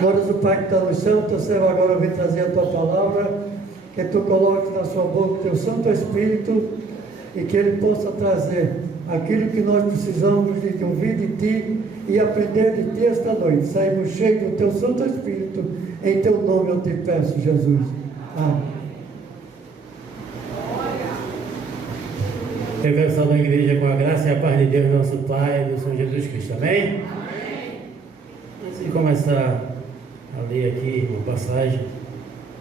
Glórias do Pai que está no céu, teu servo agora vem trazer a tua palavra, que tu coloques na sua boca o teu Santo Espírito e que ele possa trazer aquilo que nós precisamos de ouvir de ti e aprender de ti esta noite. Saímos cheios do teu Santo Espírito, em teu nome eu te peço, Jesus. Amém. Eu quero saudar a igreja com a graça e a paz de Deus, nosso Pai, do Senhor Jesus Cristo. Amém? Amém. Antes de começar a ler aqui uma passagem,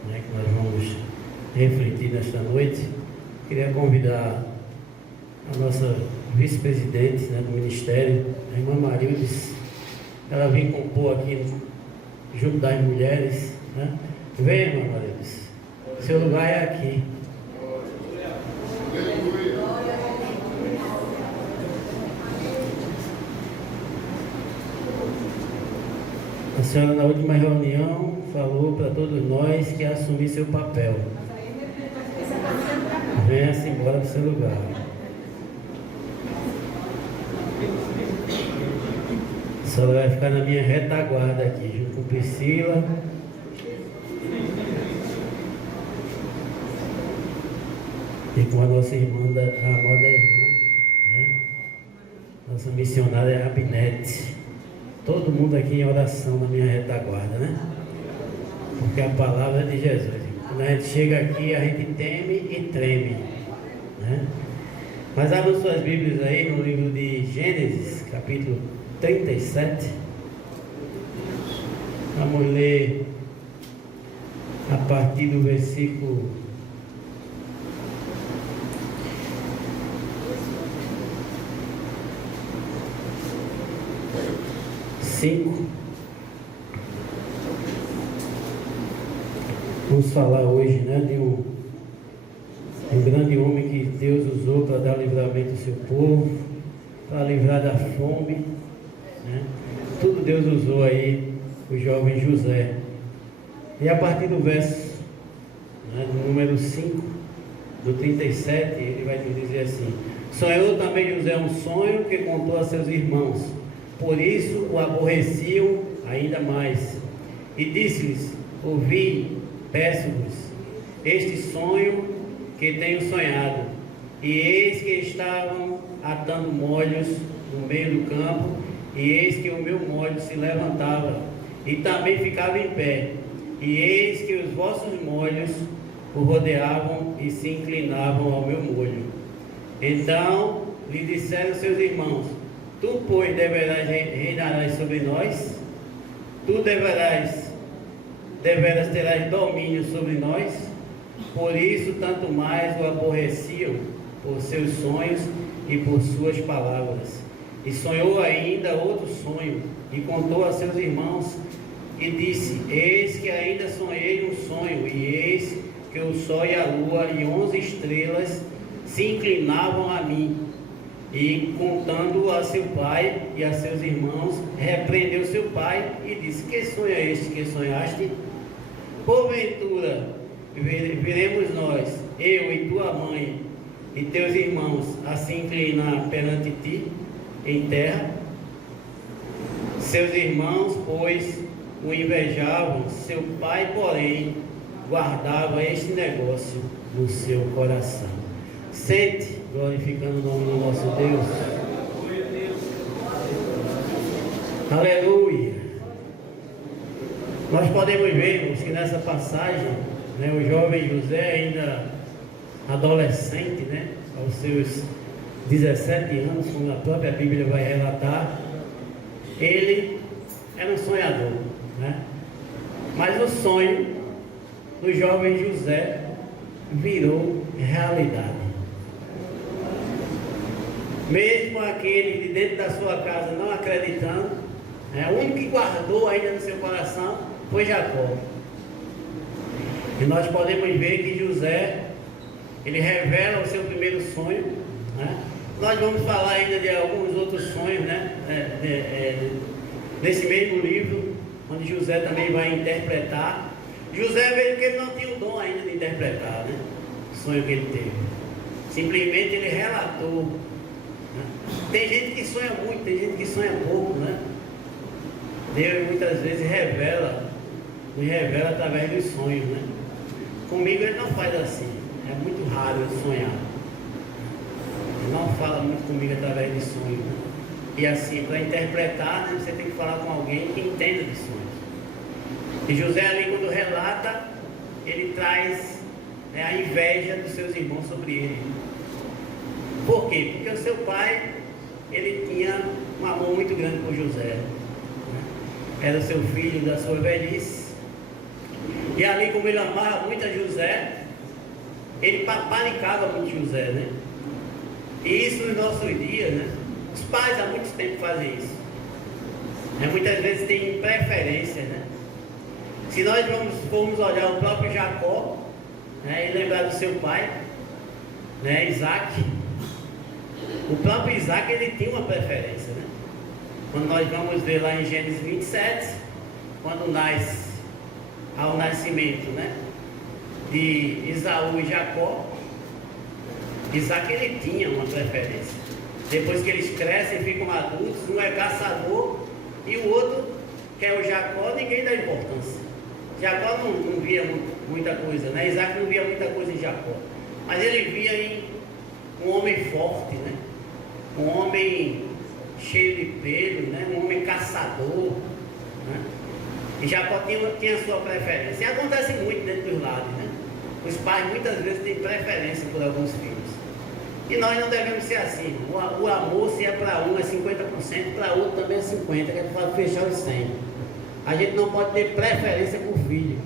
né, que nós vamos refletir nesta noite, queria convidar a nossa vice-presidente, né, do ministério, a irmã Marildes. Ela vem compor aqui junto das mulheres, né? Vem, irmã Marildes, seu lugar é aqui. A senhora, na última reunião, falou para todos nós que ia assumir seu papel. Venha-se embora para o seu lugar. A senhora vai ficar na minha retaguarda aqui, junto com Priscila. E com a nossa irmã, a amada irmã, né? Nossa missionária Abinete. Todo mundo aqui em oração na minha retaguarda, né? Porque a palavra é de Jesus. Quando a gente chega aqui, a gente teme e treme, né? Mas abram suas Bíblias aí no livro de Gênesis, capítulo 37. Vamos ler a partir do versículo 5. Vamos falar hoje, né, de um grande homem que Deus usou para dar livramento ao seu povo, para livrar da fome, né? Tudo Deus usou aí o jovem José. E a partir do verso, né, do número 5, do 37, ele vai te dizer assim: sonhou também José um sonho que contou a seus irmãos. Por isso o aborreciam ainda mais. E disse-lhes: ouvi, peço-vos, este sonho que tenho sonhado. E eis que estavam atando molhos no meio do campo, e eis que o meu molho se levantava, e também ficava em pé. E eis que os vossos molhos o rodeavam e se inclinavam ao meu molho. Então lhe disseram seus irmãos: tu, pois, reinarás sobre nós, tu deveras terás domínio sobre nós. Por isso, tanto mais o aborreciam por seus sonhos e por suas palavras. E sonhou ainda outro sonho, e contou a seus irmãos, e disse: eis que ainda sonhei um sonho, e eis que o sol e a lua e 11 estrelas se inclinavam a mim. E contando a seu pai e a seus irmãos, repreendeu seu pai e disse: que sonho é este que sonhaste? Porventura veremos nós, eu e tua mãe e teus irmãos, a se inclinar perante ti em terra? Seus irmãos, pois, o invejavam, seu pai, porém, guardava este negócio no seu coração. Sente, glorificando o nome do nosso Deus. Aleluia. Nós podemos ver, irmãos, que nessa passagem, né, o jovem José, ainda adolescente, né, aos seus 17 anos, como a própria Bíblia vai relatar, ele era um sonhador, né? Mas o sonho do jovem José virou realidade. Mesmo aquele de dentro da sua casa não acreditando, né, o único que guardou ainda no seu coração foi Jacó. E nós podemos ver que José, ele revela o seu primeiro sonho, né? Nós vamos falar ainda de alguns outros sonhos, né, nesse mesmo livro, onde José também vai interpretar. José veio que ele não tinha o dom ainda de interpretar, né, o sonho que ele teve. Simplesmente ele relatou. Tem gente que sonha muito, tem gente que sonha pouco, né? Deus muitas vezes revela nos revela através dos sonhos, né? Comigo ele não faz assim, é muito raro eu sonhar. Ele não fala muito comigo através de sonhos, né? E assim, para interpretar, né, você tem que falar com alguém que entenda de sonhos. E José ali, quando relata, ele traz, né, a inveja dos seus irmãos sobre ele. Por quê? Porque o seu pai, ele tinha um amor muito grande por José, né? Era o seu filho da sua velhice. E ali, como ele amava muito a José, ele paparicava muito José, né? E isso nos nossos dias, né? Os pais há muito tempo fazem isso. Muitas vezes tem preferência, né? Se nós formos olhar o próprio Jacó, né, e lembrar do seu pai, né, Isaac, o próprio Isaac, ele tinha uma preferência, né? Quando nós vamos ver lá em Gênesis 27, quando nasce, ao nascimento, né, de Esaú e Jacó, Isaac, ele tinha uma preferência. Depois que eles crescem e ficam adultos, um é caçador e o outro, que é o Jacó, ninguém dá importância. Jacó não via muita coisa, né? Isaac não via muita coisa em Jacó, mas ele via em um homem forte, né? Um homem cheio de pelo, né? Um homem caçador, né? E Jacó tinha a sua preferência. E acontece muito dentro dos lares, né? Os pais muitas vezes têm preferência por alguns filhos. E nós não devemos ser assim. O amor, se é para um é 50%, para outro também é 50%, que é para fechar os 100%. A gente não pode ter preferência por filho.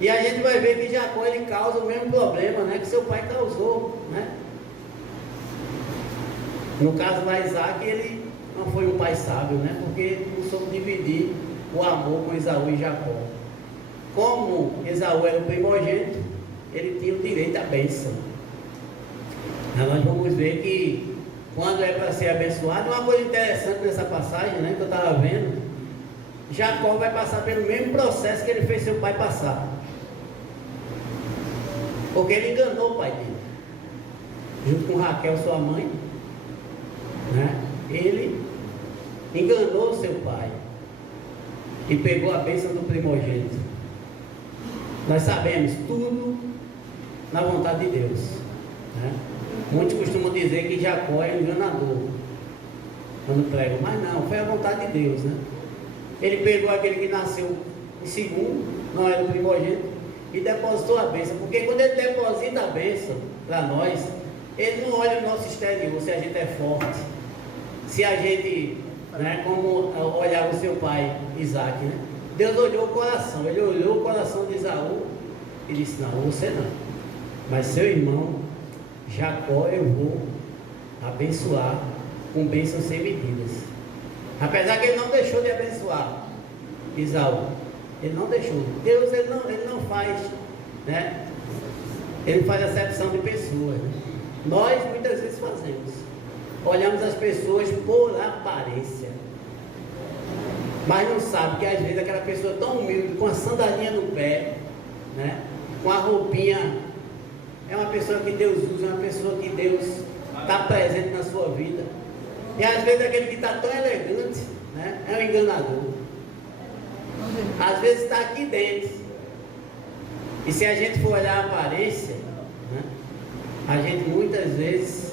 E a gente vai ver que Jacó, ele causa o mesmo problema, né, que seu pai causou, né? No caso lá, Isaac, ele não foi um pai sábio, né? Porque não soube dividir o amor com Esaú e Jacó. Como Esaú era o primogênito, ele tinha o direito à bênção. Nós vamos ver que quando é para ser abençoado, uma coisa interessante nessa passagem, né, que eu estava vendo, Jacó vai passar pelo mesmo processo que ele fez seu pai passar. Porque ele enganou o pai dele, junto com Raquel, sua mãe, né? Ele enganou seu pai e pegou a bênção do primogênito. Nós sabemos tudo na vontade de Deus, né? Muitos costumam dizer que Jacó é enganador quando pregam, mas não, foi a vontade de Deus, né? Ele pegou aquele que nasceu em segundo, não era o primogênito, e depositou a bênção. Porque quando ele deposita a bênção para nós, ele não olha o nosso exterior, se a gente é forte, se a gente, né, como olhava o seu pai Isaac, né? Deus olhou o coração, ele olhou o coração de Esaú e disse: não, você não, mas seu irmão Jacó eu vou abençoar com bênçãos sem medidas. Apesar que ele não deixou de abençoar Esaú, ele não deixou. Deus, ele não faz, né? Ele faz acepção de pessoas, né? Nós muitas vezes fazemos, olhamos as pessoas por aparência, mas não sabe que às vezes aquela pessoa tão humilde, com a sandalinha no pé, né, com a roupinha, é uma pessoa que Deus usa, é uma pessoa que Deus está presente na sua vida. E às vezes aquele que está tão elegante, né, é um enganador. Às vezes está aqui dentro. E se a gente for olhar a aparência, né, a gente muitas vezes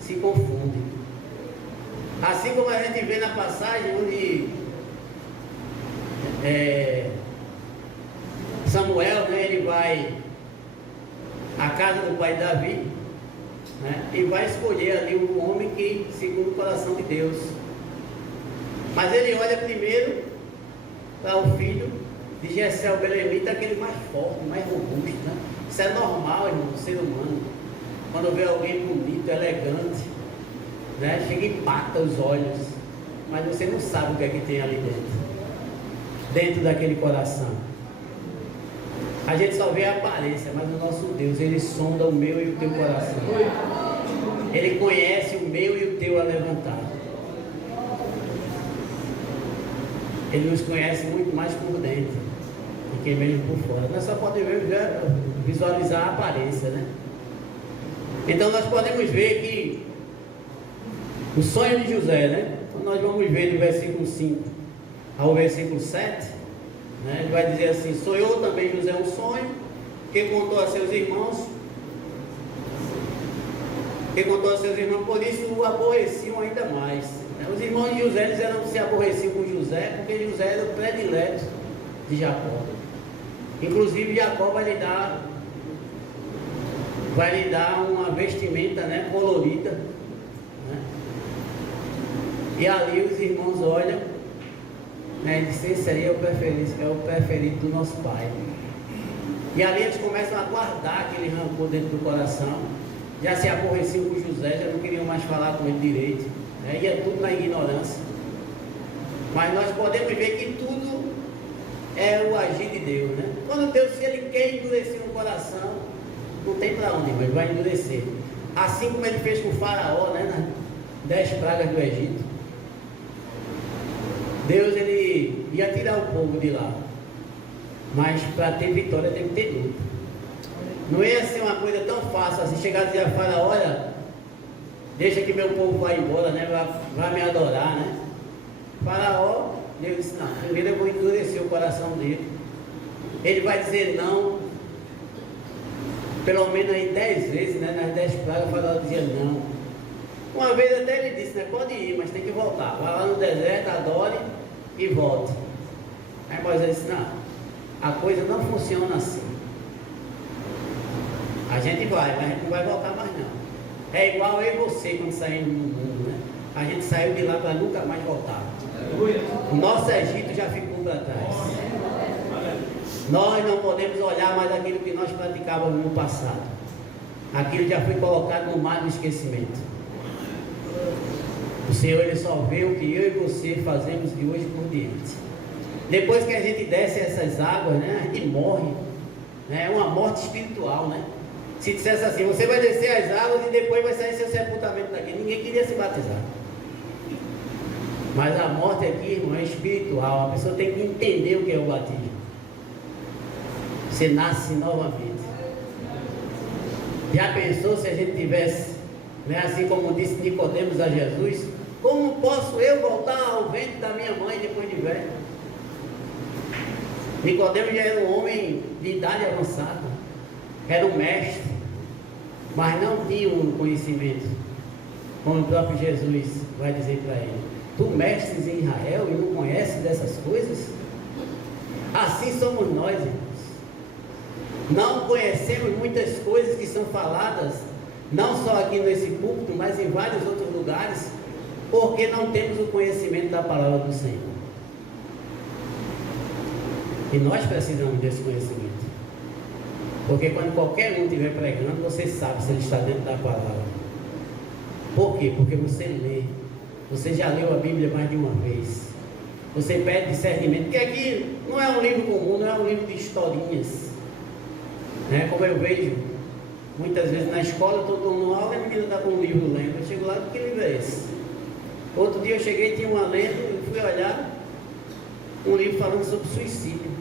se confunde. Assim como a gente vê na passagem onde Samuel, né, ele vai à casa do pai Davi, né, e vai escolher ali um homem que segundo o coração de Deus. Mas ele olha primeiro para o filho de Jessé, o belemita, aquele mais forte, mais robusto, né? Isso é normal, irmão, do ser humano. Quando vê alguém bonito, elegante, né, chega e impacta os olhos, mas você não sabe o que é que tem ali dentro daquele coração. A gente só vê a aparência, mas o nosso Deus, ele sonda o meu e o teu coração. Ele conhece o meu e o teu alevantado. Ele nos conhece muito mais por dentro do que mesmo por fora. Nós só podemos visualizar a aparência, né? Então nós podemos ver que o sonho de José, né? Então nós vamos ver do versículo 5 ao versículo 7, né? Ele vai dizer assim: sonhou também José um sonho, que contou a seus irmãos, por isso o aborreciam ainda mais. Os irmãos de José se aborreciam com José, porque José era o predileto de Jacó. Inclusive Jacó vai lhe dar uma vestimenta, né, colorida, né? E ali os irmãos olham, né, e dizem: esse aí é o preferido do nosso pai. E ali eles começam a guardar aquele rancor dentro do coração. Já se aborreciam com José, já não queriam mais falar com ele direito, né? Ia tudo na ignorância. Mas nós podemos ver que tudo é o agir de Deus, né? Quando Deus, se Ele quer endurecer um coração, não tem para onde, mas vai endurecer. Assim como Ele fez com o Faraó, né? Nas 10 pragas do Egito. Deus, Ele ia tirar o povo de lá, mas para ter vitória tem que ter luta. Não ia ser uma coisa tão fácil assim, chegar e dizer a Faraó: olha, deixa que meu povo vá embora, né? Vai me adorar, né? Faraó, Deus disse: não, primeiro eu vou endurecer o coração dele. Ele vai dizer não, pelo menos aí 10 vezes, né? Nas 10 pragas, o Faraó dizia não. Uma vez até ele disse, né? Pode ir, mas tem que voltar. Vai lá no deserto, adore e volte. Aí Moisés disse: não, a coisa não funciona assim. A gente vai, mas a gente não vai voltar mais não. É igual eu e você quando saímos no mundo, né? A gente saiu de lá para nunca mais voltar. O nosso Egito já ficou para trás. Nós não podemos olhar mais aquilo que nós praticávamos no passado. Aquilo já foi colocado no mar do esquecimento. O Senhor, Ele só vê o que eu e você fazemos de hoje por diante. Depois que a gente desce essas águas, né? A gente morre, né? É uma morte espiritual, né? Se dissesse assim: você vai descer as águas e depois vai sair seu sepultamento daqui, ninguém queria se batizar. Mas a morte aqui, irmão, é espiritual. A pessoa tem que entender o que é o batismo. Você nasce novamente. Já pensou se a gente tivesse, né, assim como disse Nicodemos a Jesus: como posso eu voltar ao ventre da minha mãe depois de velho? Nicodemos já era um homem de idade avançada, era um mestre, mas não tinha um conhecimento, como o próprio Jesus vai dizer para ele: tu mestres em Israel e não conheces dessas coisas? Assim somos nós, irmãos. Não conhecemos muitas coisas que são faladas, não só aqui nesse púlpito, mas em vários outros lugares, porque não temos o conhecimento da palavra do Senhor. E nós precisamos desse conhecimento. Porque quando qualquer um estiver pregando, você sabe se ele está dentro da palavra. Por quê? Porque você lê. Você já leu a Bíblia mais de uma vez. Você pede discernimento. Porque aqui não é um livro comum, não é um livro de historinhas, né? Como eu vejo muitas vezes na escola, eu estou dando aula e a menina está com um livro lendo. Eu chego lá, que livro é esse? Outro dia eu cheguei e tinha uma lendo, eu fui olhar um livro falando sobre suicídio.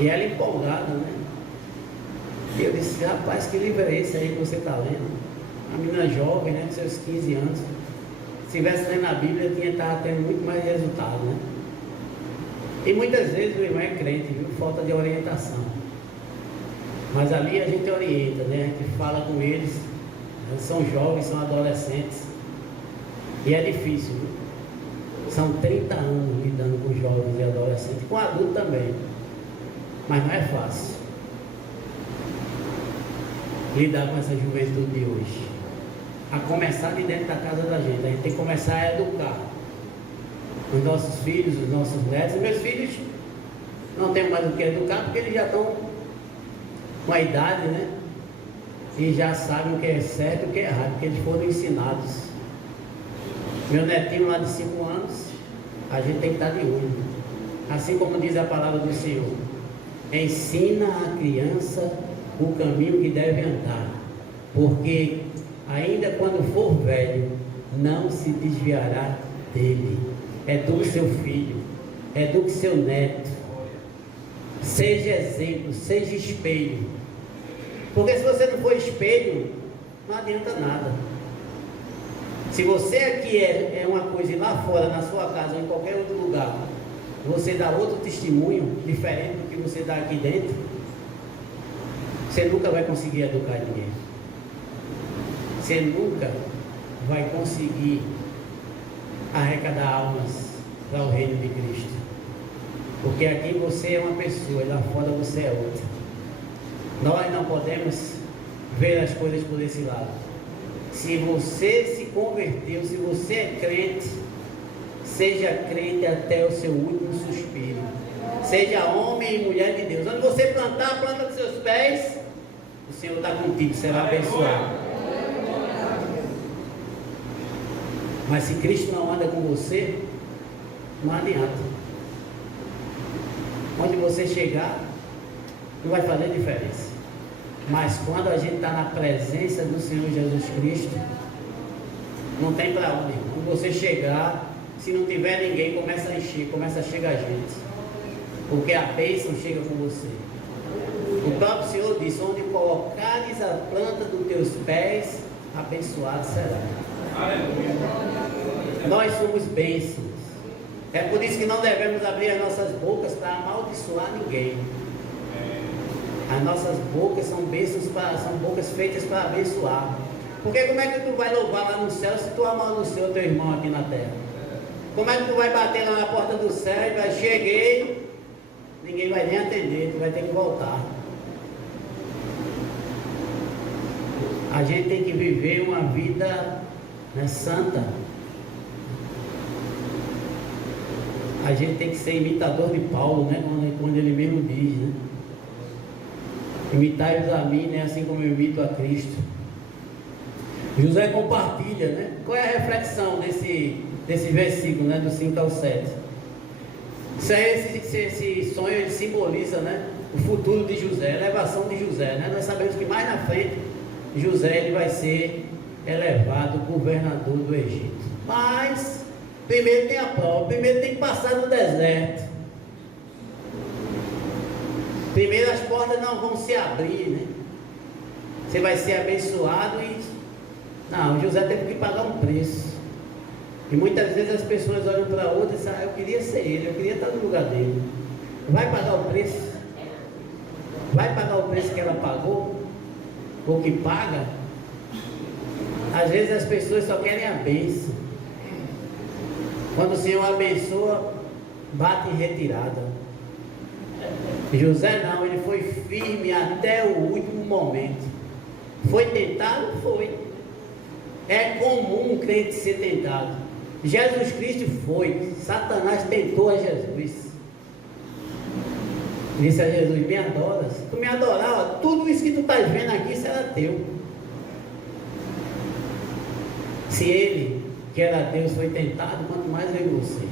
E ela empolgada, né? E eu disse: rapaz, que livro é esse aí que você está lendo? Uma menina jovem, né? Com seus 15 anos. Se estivesse lendo a Bíblia, estava tendo muito mais resultado, né? E muitas vezes o irmão é crente, viu? Falta de orientação. Mas ali a gente orienta, né? A gente fala com eles. Eles são jovens, são adolescentes. E é difícil, viu? São 30 anos lidando com jovens e adolescentes, com adultos também. Mas não é fácil lidar com essa juventude de hoje. A começar de dentro da casa da gente. A gente tem que começar a educar os nossos filhos, os nossos netos. E meus filhos não tem mais o que educar, porque eles já estão com a idade, né? E já sabem o que é certo e o que é errado, porque eles foram ensinados. Meu netinho lá de 5 anos, a gente tem que estar de olho. Assim como diz a palavra do Senhor: ensina a criança o caminho que deve andar, porque ainda quando for velho, não se desviará dele. Eduque seu filho, eduque seu neto, seja exemplo, seja espelho. Porque se você não for espelho, não adianta nada. Se Se você aqui é uma coisa e lá fora, na sua casa ou em qualquer outro lugar, você dá outro testemunho diferente do que você dá aqui dentro, você nunca vai conseguir educar ninguém. Você nunca vai conseguir arrecadar almas para o reino de Cristo. Porque aqui você é uma pessoa e lá fora você é outra. Nós não podemos ver as coisas por esse lado. Se você se converteu, se você é crente, seja crente até o seu último suspiro. Seja homem e mulher de Deus. Onde você plantar, planta com seus pés, o Senhor está contigo, será abençoado. Mas se Cristo não anda com você, não adianta. Onde você chegar, não vai fazer diferença. Mas quando a gente está na presença do Senhor Jesus Cristo, não tem para onde. Quando você chegar, se não tiver ninguém, começa a encher, começa a chegar gente. Porque a bênção chega com você. O próprio Senhor disse: onde colocares a planta dos teus pés, abençoado será. Nós somos bênçãos. É por isso que não devemos abrir as nossas bocas para amaldiçoar ninguém. As nossas bocas são bênçãos, são bocas feitas para abençoar. Porque como é que tu vai louvar lá no céu se tu amaldiçoa teu irmão aqui na terra? Como é que tu vai bater lá na porta do céu e vai, cheguei, ninguém vai nem atender, tu vai ter que voltar. A gente tem que viver uma vida, né, santa. A gente tem que ser imitador de Paulo, né, quando ele mesmo diz, né? Imitai-vos a mim, né, assim como eu imito a Cristo. José compartilha, né? Qual é a reflexão desse versículo, né, do 5 ao 7? Esse sonho ele simboliza, né, o futuro de José, a elevação de José, né? Nós sabemos que mais na frente José ele vai ser elevado governador do Egito. Mas primeiro tem a prova, primeiro tem que passar no deserto. Primeiro as portas não vão se abrir, né? Você vai ser abençoado e... Não, José teve que pagar um preço. E muitas vezes as pessoas olham para outra e dizem: eu queria ser ele, eu queria estar no lugar dele. Vai pagar o preço? Vai pagar o preço que ela pagou? Ou que paga? Às vezes as pessoas só querem a bênção. Quando o Senhor abençoa, bate em retirada. José não, ele foi firme até o último momento. Foi tentado? Foi. É comum um crente ser tentado. Jesus Cristo foi. Satanás tentou a Jesus. Disse a Jesus: me adora. Se tu me adorar, ó, tudo isso que tu estás vendo aqui será teu. Se ele, que era Deus, foi tentado, quanto mais eu e você.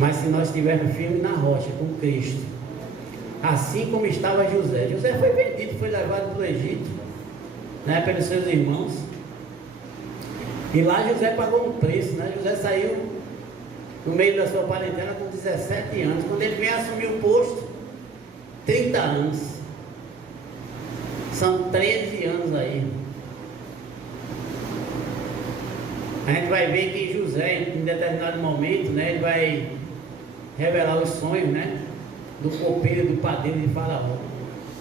Mas se nós estivermos firmes na rocha com Cristo, assim como estava José. José foi vendido, foi levado para o Egito, né, pelos seus irmãos. E lá José pagou um preço, né? José saiu no meio da sua parentela com 17 anos. Quando ele vem assumir o posto, 30 anos. São 13 anos aí. A gente vai ver que José, em determinado momento, né, ele vai revelar os sonhos, né, do copeiro e do padeiro de Faraó.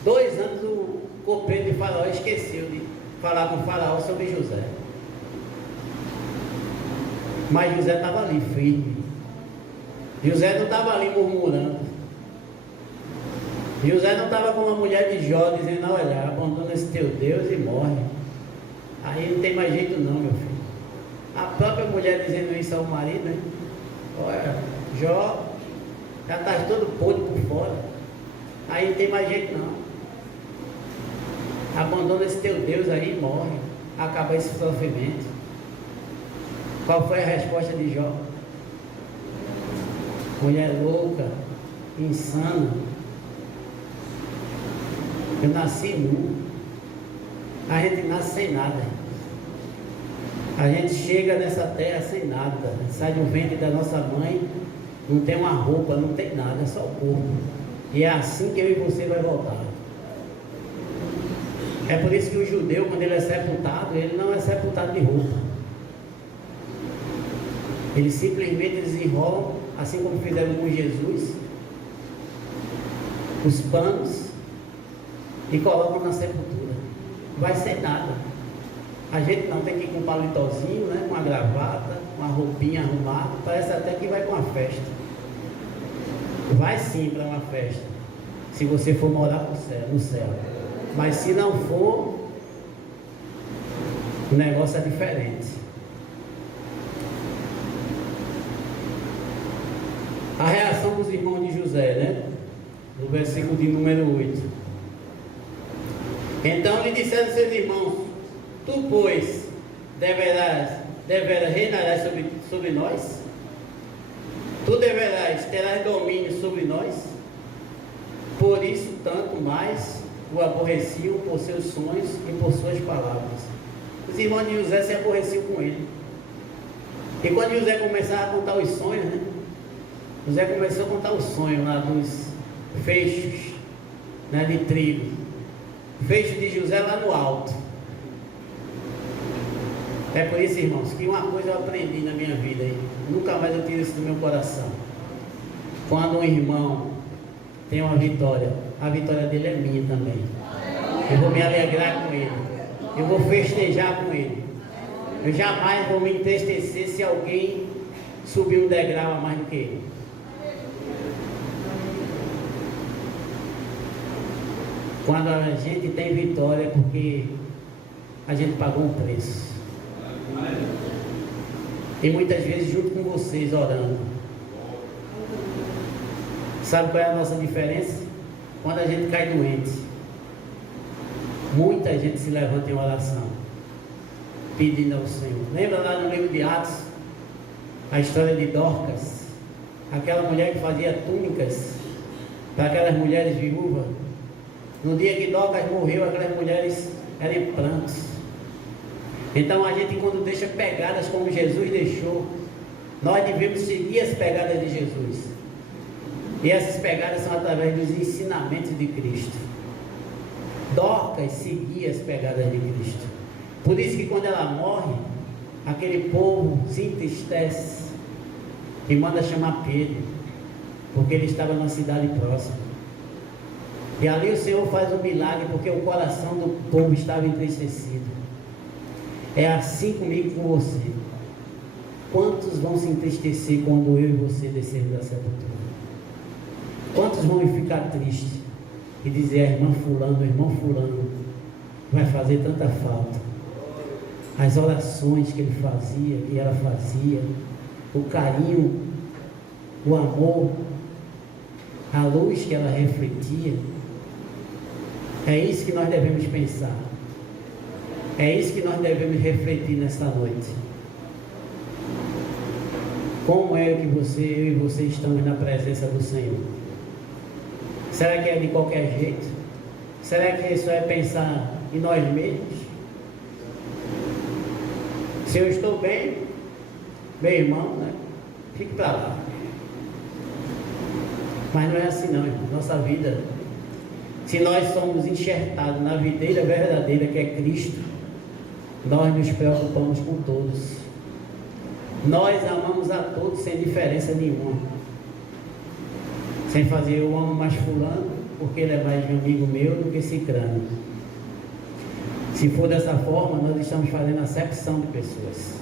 2 anos o copeiro de Faraó esqueceu de falar com Faraó sobre José. Mas José estava ali firme. José não estava ali murmurando. José não estava como a mulher de Jó dizendo: olha, abandona esse teu Deus e morre. Aí não tem mais jeito não, meu filho. A própria mulher dizendo isso ao marido, né? Olha, Jó, já está todo podre por fora. Aí não tem mais jeito não. Abandona esse teu Deus aí e morre. Acaba esse sofrimento. Qual foi a resposta de Jó? Mulher louca, insana. Eu nasci nu. A gente nasce sem nada. A gente chega nessa terra sem nada. Sai do ventre da nossa mãe, não tem uma roupa, não tem nada, é só o corpo. E é assim que eu e você vai voltar. É por isso que o judeu, quando ele é sepultado, ele não é sepultado de roupa. Eles simplesmente desenrolam, assim como fizeram com Jesus, os panos e colocam na sepultura. Não vai ser nada. A gente não tem que ir com um palitozinho, né? Com uma gravata, uma roupinha arrumada, parece até que vai para uma festa. Vai sim para uma festa, se você for morar no céu. Mas se não for, o negócio é diferente. A reação dos irmãos de José, né? No versículo de número 8. Então lhe disseram seus irmãos: tu, pois, deverás reinarás sobre nós? Tu terás domínio sobre nós? Por isso, tanto mais o aborreciam por seus sonhos e por suas palavras. Os irmãos de José se aborreciam com ele. E quando José começava a contar os sonhos, né? José começou a contar o sonho lá dos feixes, né, de trigo. Feixe de José lá no alto. É por isso, irmãos, que uma coisa eu aprendi na minha vida, hein? Nunca mais eu tiro isso do meu coração. Quando um irmão tem uma vitória, a vitória dele é minha também. Eu vou me alegrar com ele. Eu vou festejar com ele. Eu jamais vou me entristecer se alguém subir um degrau a mais do que ele. Quando a gente tem vitória é porque a gente pagou um preço. E muitas vezes junto com vocês orando. Sabe qual é a nossa diferença? Quando a gente cai doente, muita gente se levanta em oração, pedindo ao Senhor. Lembra lá no livro de Atos, a história de Dorcas, aquela mulher que fazia túnicas para aquelas mulheres viúvas? No dia que Dorcas morreu, aquelas mulheres eram em prantos. Então a gente, quando deixa pegadas como Jesus deixou, nós devemos seguir as pegadas de Jesus. E essas pegadas são através dos ensinamentos de Cristo. Dorcas seguia as pegadas de Cristo. Por isso que quando ela morre, aquele povo se entristece e manda chamar Pedro, porque ele estava na cidade próxima. E ali o Senhor faz um milagre, porque o coração do povo estava entristecido. É assim comigo e com você. Quantos vão se entristecer quando eu e você descermos da sepultura? Quantos vão ficar tristes e dizer: a irmã fulano, o irmão fulano vai fazer tanta falta? As orações que ele fazia, que ela fazia, o carinho, o amor, a luz que ela refletia. É isso que nós devemos pensar. É isso que nós devemos refletir nesta noite. Como é que eu e você estamos na presença do Senhor? Será que é de qualquer jeito? Será que isso é pensar em nós mesmos? Se eu estou bem, meu irmão, né? Fique para lá. Mas não é assim não, irmão. Nossa vida, se nós somos enxertados na videira verdadeira que é Cristo, nós nos preocupamos com todos. Nós amamos a todos sem diferença nenhuma. Sem fazer eu amo mais fulano porque ele é mais um amigo meu do que cicrano. Se for dessa forma, nós estamos fazendo acepção de pessoas.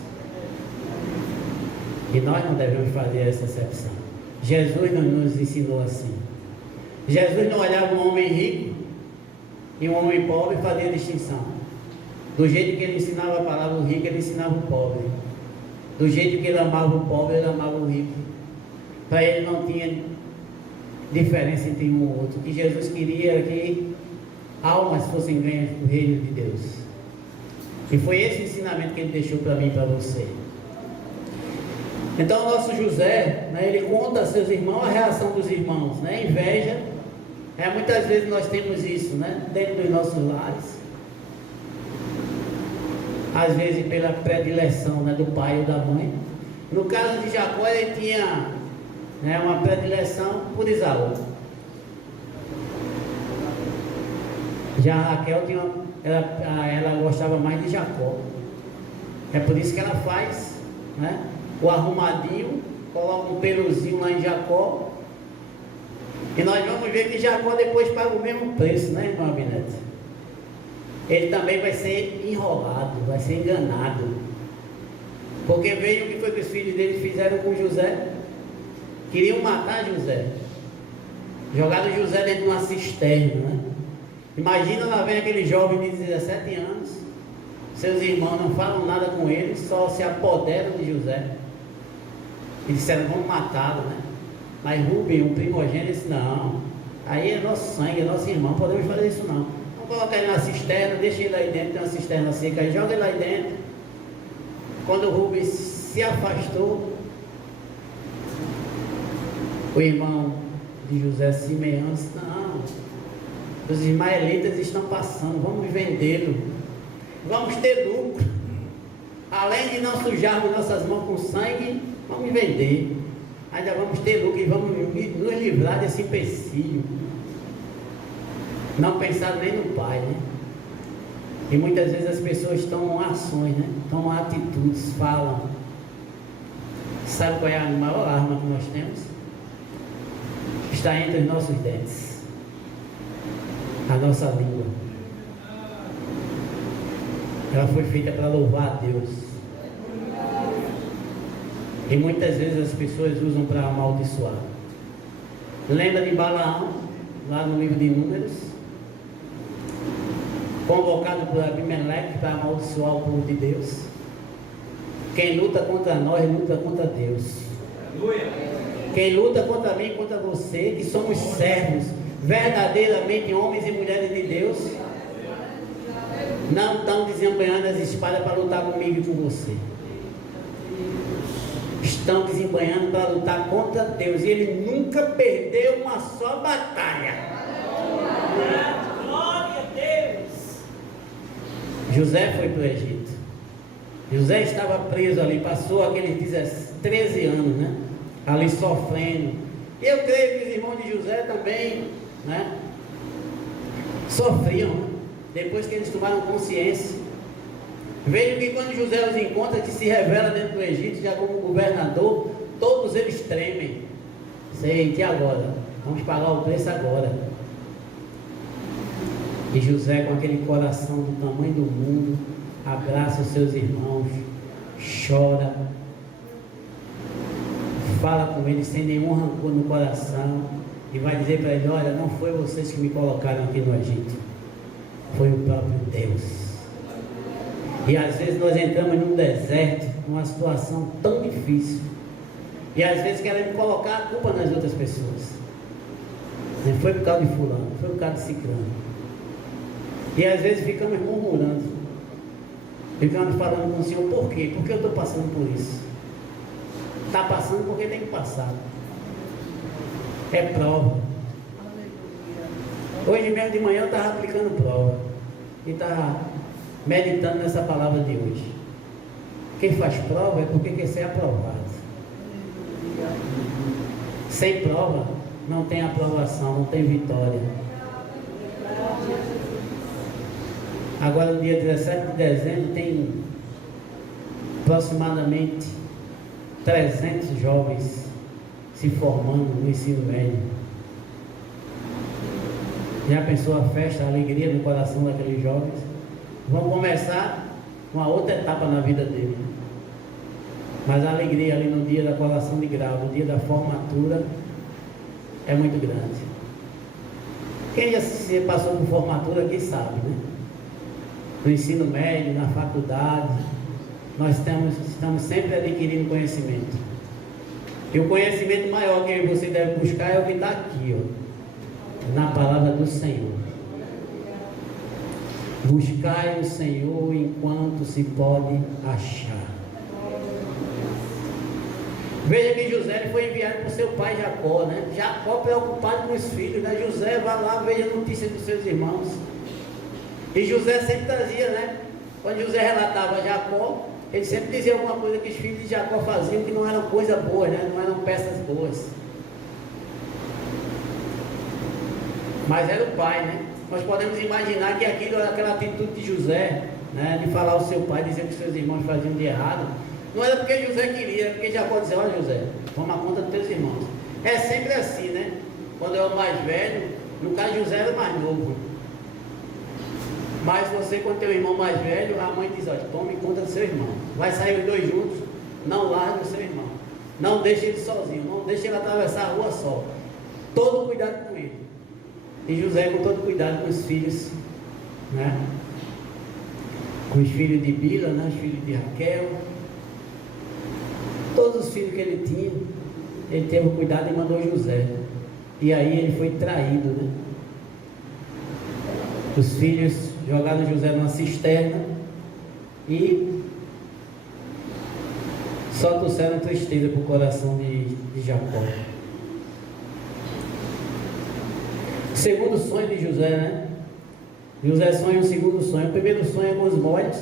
E nós não devemos fazer essa acepção. Jesus não nos ensinou assim. Jesus não olhava um homem rico e um homem pobre e fazia distinção. Do jeito que ele ensinava a palavra do rico, ele ensinava o pobre. Do jeito que ele amava o pobre, ele amava o rico. Para ele não tinha diferença entre um e outro. O que Jesus queria era que almas fossem ganhas para o reino de Deus. E foi esse o ensinamento que ele deixou para mim e para você. Então o nosso José, né, ele conta a seus irmãos a reação dos irmãos, né? Inveja. Muitas vezes nós temos isso, né? Dentro dos nossos lares. Às vezes pela predileção, né, do pai ou da mãe. No caso de Jacó, ele tinha, né, uma predileção por Esaú. Já a Raquel ela gostava mais de Jacó. É por isso que ela faz, né, o arrumadinho, coloca um peluzinho lá em Jacó. E nós vamos ver que Jacó depois paga o mesmo preço, né, irmão Abinete? Ele também vai ser enrolado, vai ser enganado. Porque veio o que foi que os filhos dele fizeram com José. Queriam matar José. Jogaram José dentro de uma cisterna, né? Imagina, lá vem aquele jovem de 17 anos. Seus irmãos não falam nada com ele, só se apoderam de José. E disseram, vamos matá-lo, né? Mas Rubem, o primogênito, disse, não, aí é nosso sangue, é nosso irmão, não podemos fazer isso não. Vamos colocar ele na cisterna, deixa ele aí dentro, tem uma cisterna seca, aí joga ele lá dentro. Quando Rubem se afastou, o irmão de José Simeão disse, não, os ismaelitas estão passando, vamos vendê-lo, vamos ter lucro. Além de não sujarmos nossas mãos com sangue, vamos vender. Ainda vamos ter lucro e vamos nos livrar desse empecilho. Não pensar nem no pai, né? E muitas vezes as pessoas tomam ações, né? Tomam atitudes, falam. Sabe qual é a maior arma que nós temos? Está entre os nossos dentes. A nossa língua. Ela foi feita para louvar a Deus. E muitas vezes as pessoas usam para amaldiçoar. Lembra de Balaão, lá no livro de Números? Convocado por Abimeleque para amaldiçoar o povo de Deus. Quem luta contra nós, luta contra Deus. Quem luta contra mim, contra você, que somos servos, verdadeiramente homens e mulheres de Deus, não estão desembanhando as espadas para lutar comigo e com você. Estão desembanhando para lutar contra Deus. E ele nunca perdeu uma só batalha. Glória a Deus. José foi para o Egito. José estava preso ali, passou aqueles 13 anos, né? Ali sofrendo. E eu creio que os irmãos de José também, né? Sofriam, né? Depois que eles tomaram consciência. Veio que quando José os encontra, que se revela dentro do Egito, já como governador, todos eles tremem. Sei, e agora? Vamos pagar o preço agora. E José, com aquele coração do tamanho do mundo, abraça os seus irmãos, chora, fala com eles sem nenhum rancor no coração, e vai dizer para ele, olha, não foi vocês que me colocaram aqui no Egito, foi o próprio Deus. E às vezes nós entramos num deserto, numa situação tão difícil. E às vezes queremos colocar a culpa nas outras pessoas. Não foi por causa de fulano, foi por causa de ciclano. E às vezes ficamos murmurando. Ficamos falando com o Senhor, por quê? Porque eu estou passando por isso. Está passando porque tem que passar. É prova. Hoje mesmo de manhã eu estava aplicando prova. E estava meditando nessa palavra de hoje. Quem faz prova é porque quer ser aprovado. Sem prova não tem aprovação, não tem vitória. Agora no dia 17 de dezembro tem aproximadamente 300 jovens se formando no ensino médio. Já pensou a festa, a alegria no coração daqueles jovens? Vão começar uma outra etapa na vida dele. Mas a alegria ali no dia da colação de grau, no dia da formatura, é muito grande. Quem já se passou por formatura aqui sabe, né? No ensino médio, na faculdade, nós estamos sempre adquirindo conhecimento. E o conhecimento maior que você deve buscar é o que está aqui, ó, na palavra do Senhor. Buscai o Senhor enquanto se pode achar. Veja que José foi enviado por seu pai Jacó, né? Jacó preocupado com os filhos, né? José vai lá, veja a notícia dos seus irmãos. E José sempre trazia, né? Quando José relatava Jacó, ele sempre dizia alguma coisa que os filhos de Jacó faziam que não eram coisas boas, né? Não eram peças boas. Mas era o pai, né? nós podemos imaginar que aquela atitude de José, né, de falar ao seu pai, dizer que seus irmãos faziam de errado, não era porque José queria, era porque Jacó dizia: olha, José, toma conta dos teus irmãos. É sempre assim, né? Quando é o mais velho, no caso José era o mais novo. Mas você, quando tem um irmão mais velho, a mãe diz: olha, tome conta do seu irmão. Vai sair os dois juntos, não largue o seu irmão. Não deixe ele sozinho, não deixe ele atravessar a rua só. Todo cuidado com ele. E José com todo cuidado com os filhos, né? Com os filhos de Bila, né? Os filhos de Raquel. Todos os filhos que ele tinha, ele teve cuidado e mandou José. E aí ele foi traído, né? Os filhos jogaram José numa cisterna e só trouxeram tristeza para o coração de Jacó. O segundo sonho de José, né? José sonha um segundo sonho. O primeiro sonho é com os molhos,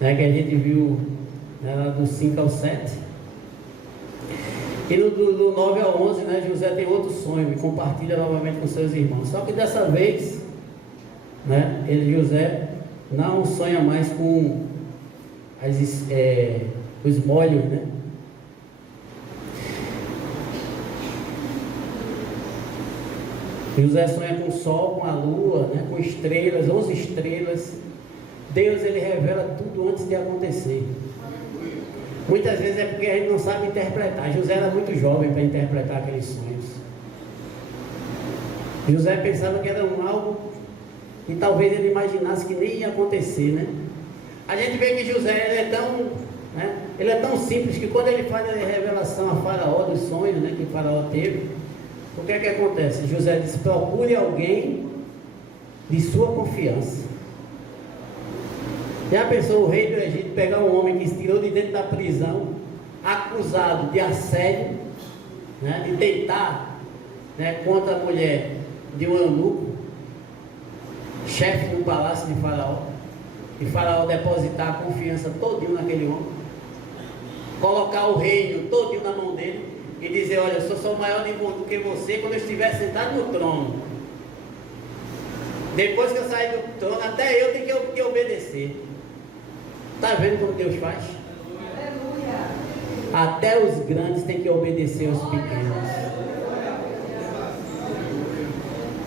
né? Que a gente viu, né, do 5 ao 7. E do 9 ao 11, né? José tem outro sonho e compartilha novamente com seus irmãos. Só que dessa vez, né, José não sonha mais com os molhos, né? José sonha com o sol, com a lua, né, com estrelas, 11 estrelas. Deus, ele revela tudo antes de acontecer. Muitas vezes é porque a gente não sabe interpretar. José era muito jovem para interpretar aqueles sonhos. José pensava que era algo que talvez ele imaginasse que nem ia acontecer, né? A gente vê que José ele é tão simples que quando ele faz a revelação a Faraó dos sonhos, né, que Faraó teve, o que é que acontece? José diz: procure alguém de sua confiança. Já pensou o rei do Egito pegar um homem que se tirou de dentro da prisão, acusado de assédio, né, de tentar, né, contra a mulher de um eunuco, chefe do palácio de Faraó, e Faraó depositar a confiança todinho naquele homem, colocar o reino todinho na mão dele e dizer: olha, eu sou maior do que você quando eu estiver sentado no trono. Depois que eu sair do trono, até eu tenho que obedecer. Está vendo como Deus faz? Até os grandes têm que obedecer aos pequenos.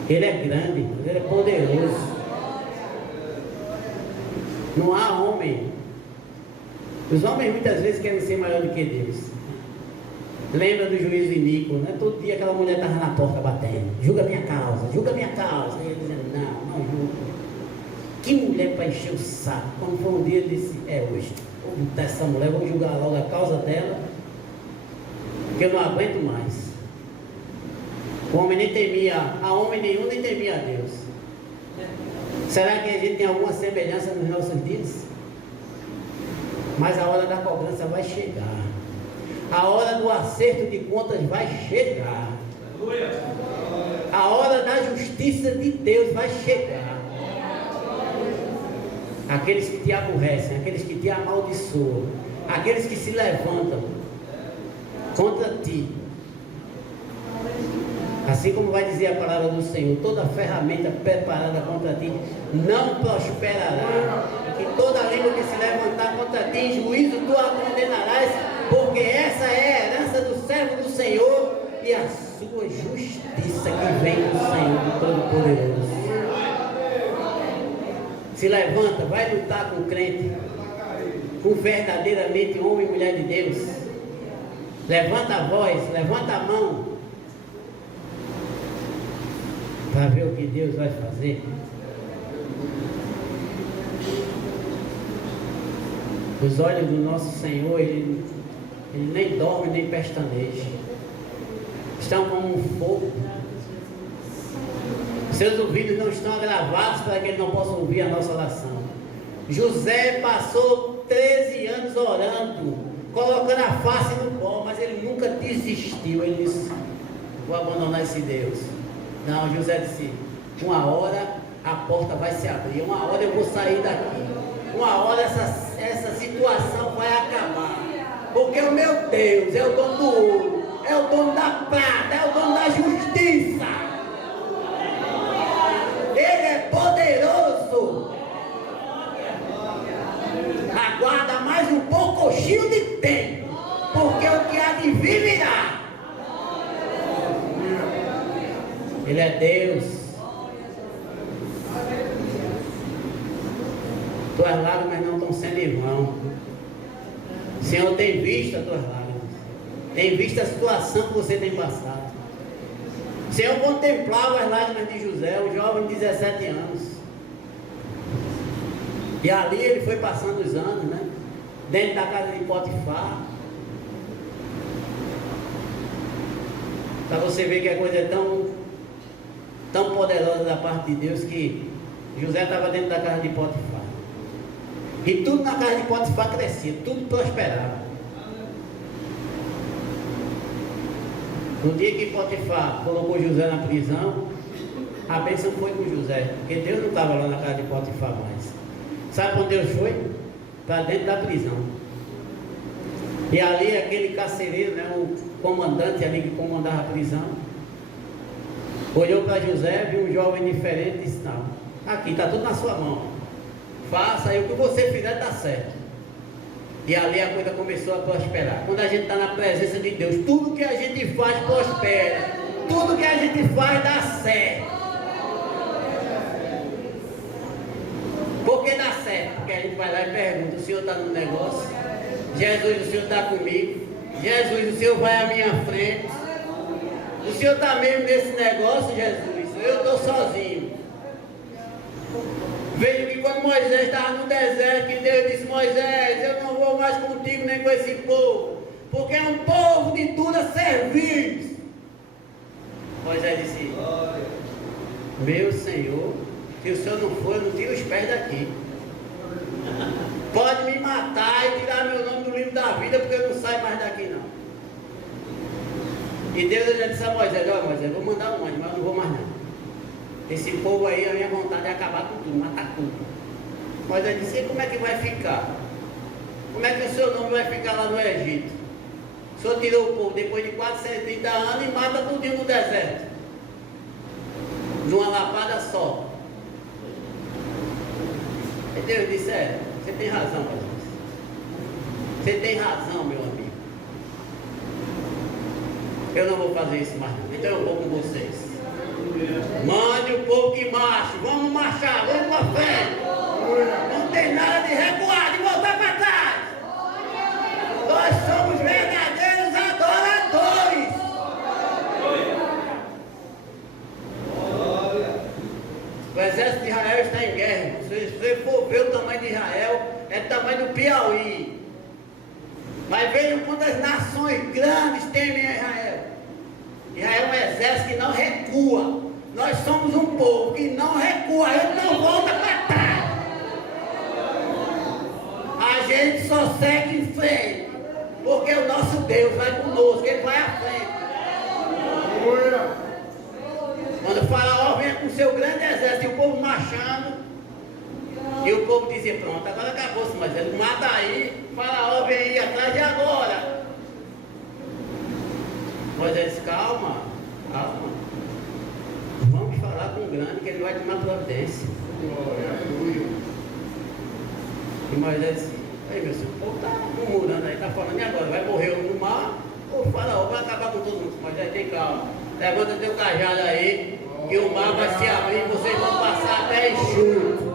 Ele é grande, ele é poderoso. Não há homem. Os homens muitas vezes querem ser maior do que Deus. Lembra do juízo iníquo, né? Todo dia aquela mulher estava na porta batendo: julga minha causa, julga minha causa. E ele dizendo: não julga. Que mulher para encher o saco. Quando foi um dia ele disse: é hoje, vou botar essa mulher, vou julgar logo a causa dela, que eu não aguento mais. O homem nem temia, a homem nenhum nem temia a Deus. Será que a gente tem alguma semelhança nos nossos dias? Mas a hora da cobrança vai chegar. A hora do acerto de contas vai chegar. A hora da justiça de Deus vai chegar. Aqueles que te aborrecem, aqueles que te amaldiçoam, aqueles que se levantam contra ti, assim como vai dizer a palavra do Senhor: toda ferramenta preparada contra ti não prosperará, e toda língua que se levantar contra ti em juízo tu a condenarás, porque essa é a herança do servo do Senhor e a sua justiça que vem do Senhor, do Todo-Poderoso. Se levanta, vai lutar com o crente, com verdadeiramente homem e mulher de Deus. Levanta a voz, levanta a mão, para ver o que Deus vai fazer. Os olhos do nosso Senhor, ele nem dorme nem pestaneja, estão como um fogo. Seus ouvidos não estão agravados para que ele não possa ouvir a nossa oração. José passou 13 anos orando, colocando a face no pó, mas ele nunca desistiu. Ele disse: vou abandonar esse Deus. Não, José disse: uma hora a porta vai se abrir, uma hora eu vou sair daqui, uma hora essa situação vai acabar, porque o meu Deus é o dono do ouro, é o dono da prata, é o dono da justiça. um pouquinho de tempo, porque o que há de vir virá. Ele é Deus. Tuas lágrimas não estão sendo em vão. O Senhor tem visto as tuas lágrimas, tem visto a situação que você tem passado. O Senhor contemplava as lágrimas de José, um jovem de 17 anos. E ali ele foi passando os anos, né? Dentro da casa de Potifar. Para você ver que a coisa é tão poderosa da parte de Deus, que José estava dentro da casa de Potifar. E tudo na casa de Potifar crescia, tudo prosperava. No dia que Potifar colocou José na prisão, a bênção foi com José, porque Deus não estava lá na casa de Potifar mais. Sabe quando Deus foi? Para dentro da prisão. E ali aquele carcereiro, né, o comandante ali que comandava a prisão, olhou para José, viu um jovem diferente e disse: não, aqui está tudo na sua mão, faça aí o que você fizer, dá certo. E ali a coisa começou a prosperar. Quando a gente está na presença de Deus, tudo que a gente faz prospera, tudo que a gente faz dá certo. Por que dá certo? Porque a gente vai lá e pergunta: o Senhor está no negócio? Jesus, o Senhor está comigo? Jesus, o Senhor vai à minha frente? O Senhor está mesmo nesse negócio, Jesus? Eu estou sozinho. Veja que quando Moisés estava no deserto, que Deus disse: Moisés, eu não vou mais contigo nem com esse povo, porque é um povo de dura serviço. Moisés disse: meu Senhor, se o Senhor não for, eu não tiro os pés daqui. Pode me matar e tirar meu nome do livro da vida, porque eu não saio mais daqui não. E Deus já disse a Moisés: ó Moisés, vou mandar um anjo, mas eu não vou mais não. Esse povo aí, a minha vontade é acabar com tudo, matar tudo. Moisés disse: e como é que vai ficar? Como é que o seu nome vai ficar lá no Egito? O Senhor tirou o povo depois de 430 anos e mata tudinho no deserto, numa lapada só. E Deus disse: você tem razão, Moisés. Você tem razão, meu amigo. Eu não vou fazer isso mais não. Então eu vou com vocês. Mande o povo que marche. Vamos marchar, vamos para frente. Não tem nada de recuar, de voltar para trás. Nós somos verdadeiros adoradores. O exército de Israel está em guerra. Se você for ver o tamanho de Israel, é o tamanho do Piauí. Mas vejam quantas nações grandes temem a Israel. Israel é um exército que não recua. Nós somos um povo que não recua, ele não volta para trás. A gente só segue em frente, porque o nosso Deus vai conosco, ele vai à frente. Quando o faraó vinha com o seu grande exército e o povo marchando, e o povo dizia: pronto, agora acabou-se, mas ele mata aí, o faraó vem aí atrás de agora. Moisés disse: calma, calma. Vamos falar com o grande que ele vai tomar providência. E Moisés disse: aí meu senhor, o povo está murmurando aí, está falando, e agora? Vai morrer no mar? Ou o faraó vai acabar com todo mundo? Moisés, tem calma. Levanta teu cajado aí, que o mar vai se abrir e vocês vão passar até enxuto.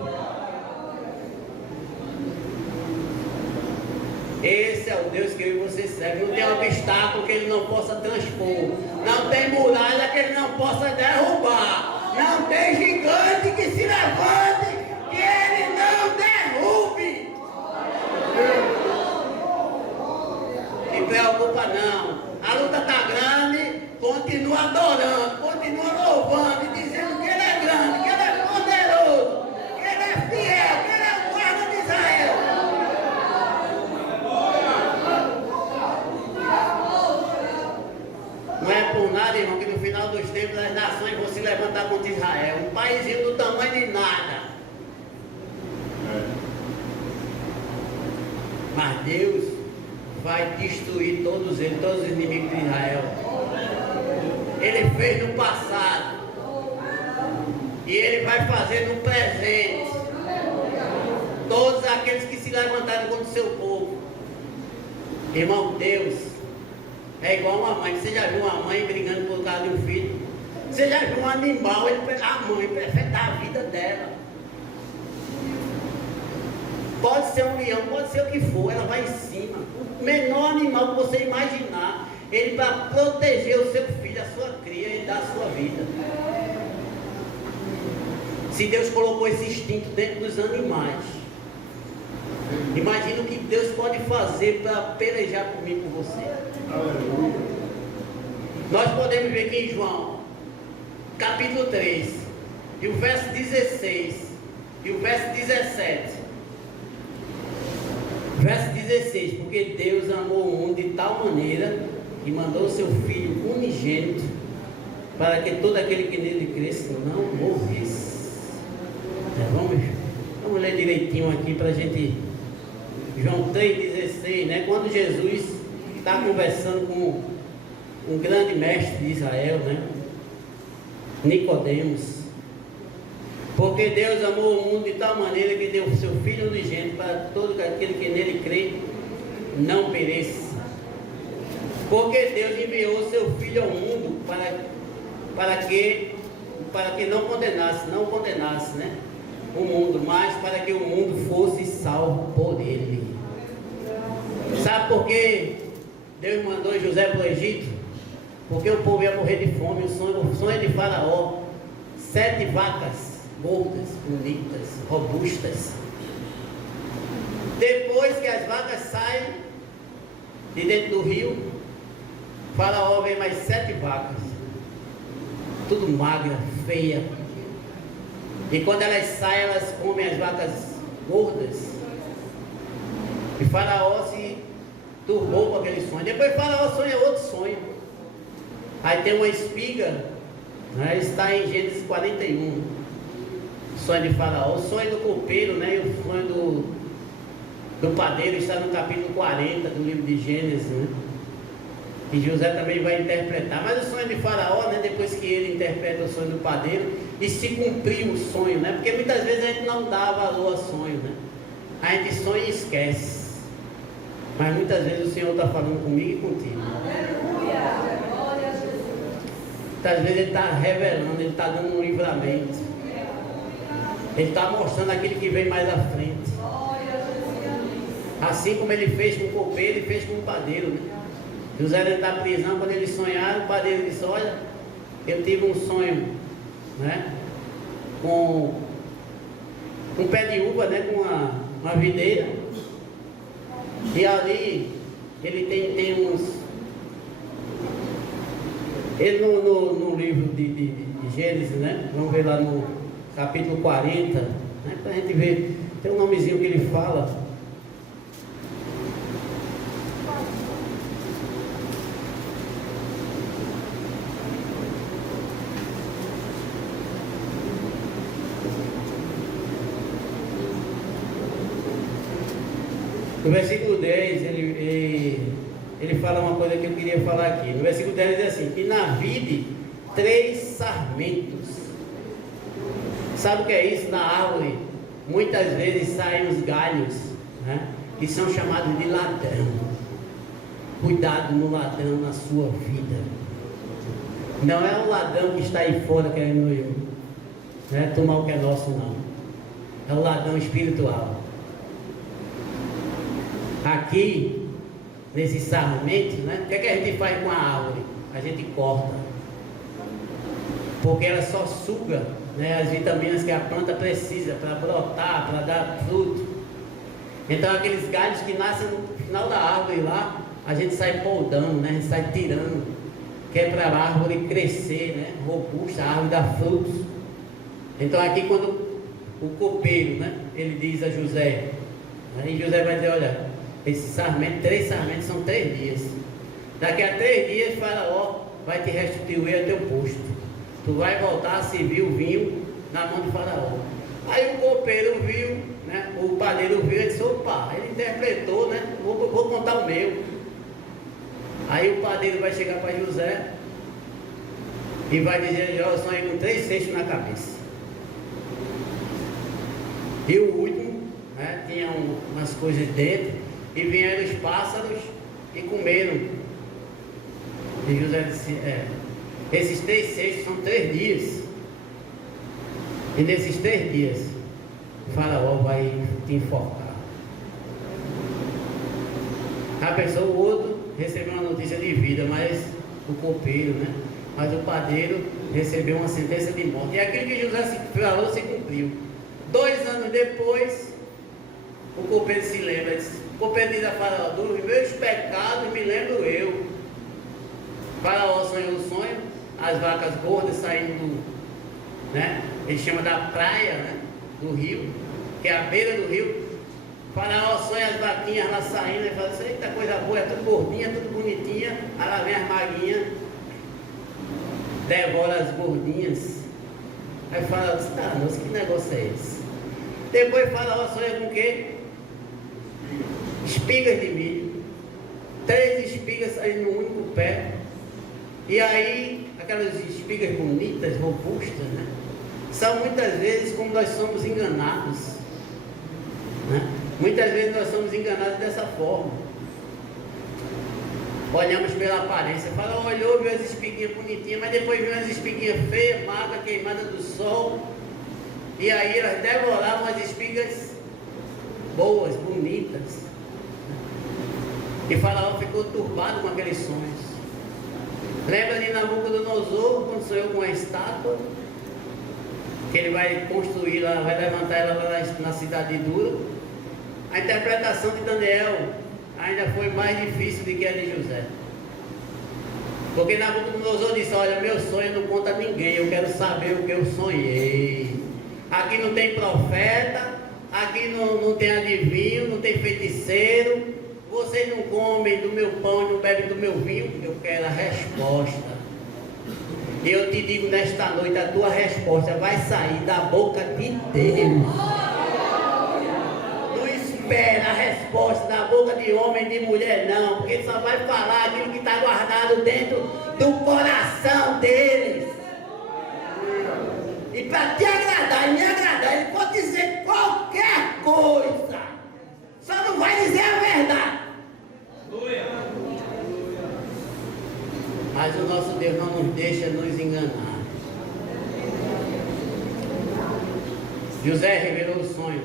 Esse é o Deus que eu e você serve. Não tem obstáculo que ele não possa transpor. Não tem muralha que ele não possa derrubar. Não tem gigante que se levante que ele não derrube. Se preocupa não. A luta está grande. Continua adorando. Continua louvando e dizendo que ele é grande, que ele é poderoso, que ele é fiel, que ele é o guarda de Israel. Não é por nada, irmão, que no final dos tempos as nações vão se levantar contra Israel. Um paísinho do tamanho de nada. Mas Deus vai destruir todos eles, todos os inimigos de Israel. Ele fez no passado. E Ele vai fazer no presente. Todos aqueles que se levantaram contra o seu povo. Irmão, Deus é igual uma mãe. Você já viu uma mãe brigando por causa de um filho? Você já viu um animal, a mãe prefere dar a vida dela. Pode ser um leão, pode ser o que for, ela vai em cima. O menor animal que você imaginar, ele para proteger o seu filho, a sua cria, ele dá a sua vida. Se Deus colocou esse instinto dentro dos animais, imagina o que Deus pode fazer para pelejar comigo, com você. Nós podemos ver aqui em João, capítulo 3, e o verso 16, e o verso 17. Verso 16, porque Deus amou o mundo de tal maneira que mandou o seu Filho unigênito para que todo aquele que nele cresce não morresse. Vamos ler direitinho aqui para a gente. João 3,16, né? Quando Jesus está conversando com um grande mestre de Israel, né? Nicodemos. Porque Deus amou o mundo de tal maneira que deu o seu Filho unigênito para todo aquele que nele crê não pereça. Porque Deus enviou o seu Filho ao mundo para que não condenasse, né? O mundo, mas para que o mundo fosse salvo por ele. Sabe por que Deus mandou José para o Egito? Porque o povo ia morrer de fome. O sonho de Faraó: 7 vacas gordas, bonitas, robustas. Depois que as vacas saem de dentro do rio, Faraó vê mais 7 vacas, tudo magra, feia. E quando elas saem, elas comem as vacas gordas. E Faraó se turbou com aquele sonho. Depois Faraó sonha outro sonho. Aí tem uma espiga, né? Está em Gênesis 41. O sonho de Faraó. O sonho do copeiro, né? E o sonho do padeiro está no capítulo 40 do livro de Gênesis, né? Que José também vai interpretar. Mas o sonho de Faraó, né? Depois que ele interpreta o sonho do padeiro, e se cumpriu o sonho, né? Porque muitas vezes a gente não dá valor a sonho, né? A gente sonha e esquece. Mas muitas vezes o Senhor está falando comigo e contigo. Aleluia! Glória a Jesus. Muitas vezes Ele está revelando, Ele está dando um livramento. Ele está mostrando aquilo que vem mais à frente. Assim como Ele fez com o copeiro, Ele fez com o padeiro, né? José dentro da prisão, quando ele sonhava, o padeiro disse: olha, eu tive um sonho, né? Com um pé de uva, né? Com uma videira. E ali ele tem uns. Ele no livro de Gênesis, né? Vamos ver lá no capítulo 40, né? Para a gente ver, tem um nomezinho que ele fala. No versículo 10, ele fala uma coisa que eu queria falar aqui. No versículo 10 diz assim: e na vide 3 sarmentos. Sabe o que é isso? Na árvore, muitas vezes saem os galhos, né? Que são chamados de ladrão. Cuidado no ladrão na sua vida. Não é um ladrão que está aí fora querendo, né, tomar o que é nosso, não. É o ladrão espiritual. Aqui, nesses sarmentos, né? O que é que a gente faz com a árvore? A gente corta. Porque ela só suga, né, as vitaminas que a planta precisa para brotar, para dar fruto. Então aqueles galhos que nascem no final da árvore lá, a gente sai podando, né? A gente sai tirando, que é para a árvore crescer, né? Robusta, a árvore dar frutos. Então aqui quando o copeiro, né? Ele diz a José, aí José vai dizer: olha, esse sarmento, 3 sarmentos são 3 dias. Daqui a 3 dias, Faraó vai te restituir a teu posto. Tu vai voltar a servir o vinho na mão de Faraó. Aí o copeiro viu, né? O padeiro viu e disse: opa, ele interpretou, né? Vou contar o meu. Aí o padeiro vai chegar para José e vai dizer: eu sonhei com 3 cestos na cabeça. E o último, né? Tinha umas coisas dentro. E vieram os pássaros e comeram. E José disse, esses 3 cestos são 3 dias. E nesses 3 dias, o faraó vai te enforcar. A pessoa, o outro, recebeu uma notícia de vida, mas o copeiro, né? Mas o padeiro recebeu uma sentença de morte. E aquilo que José falou se cumpriu. 2 anos depois, o copeiro se lembra. O copeiro diz a Faraó, dos meus pecados me lembro eu. O Faraó sonhou o sonho, as vacas gordas saindo do, né? Ele chama da praia, né? Do rio, que é a beira do rio. O Faraó sonha as vaquinhas lá saindo, ele fala assim, eita coisa boa, é tudo gordinha, tudo bonitinha. Aí lá vem as maguinhas, devora as gordinhas. Aí o Faraó diz, tá, nossa, que negócio é esse? Depois o Faraó sonha com o quê? Espigas de milho. 3 espigas saindo no único pé. E aí, aquelas espigas bonitas, robustas, né? São muitas vezes como nós somos enganados, né? Muitas vezes nós somos enganados dessa forma. Olhamos pela aparência, Faraó olhou, viu as espiguinhas bonitinhas, mas depois viu as espiguinhas feias, magras, queimadas do sol. E aí elas devoravam as espigas boas, bonitas. E Faraó ficou turbado com aqueles sonhos. Lembra de Nabucodonosor, quando sonhou com a estátua? Que ele vai construir lá, vai levantar ela lá na cidade de Dura. A interpretação de Daniel ainda foi mais difícil do que a de José. Porque Nabucodonosor disse, olha, meu sonho não conta a ninguém, eu quero saber o que eu sonhei. Aqui não tem profeta, aqui não tem adivinho, não tem feiticeiro, vocês não comem do meu pão e não bebem do meu vinho, eu quero a resposta. E eu te digo nesta noite, a tua resposta vai sair da boca de Deus. Não espera a resposta da boca de homem e de mulher, não, porque ele só vai falar aquilo que está guardado dentro do coração deles. E para te agradar e me agradar, ele pode dizer qualquer coisa, só não vai dizer a verdade. Mas o nosso Deus não nos deixa nos enganar. José revelou o sonho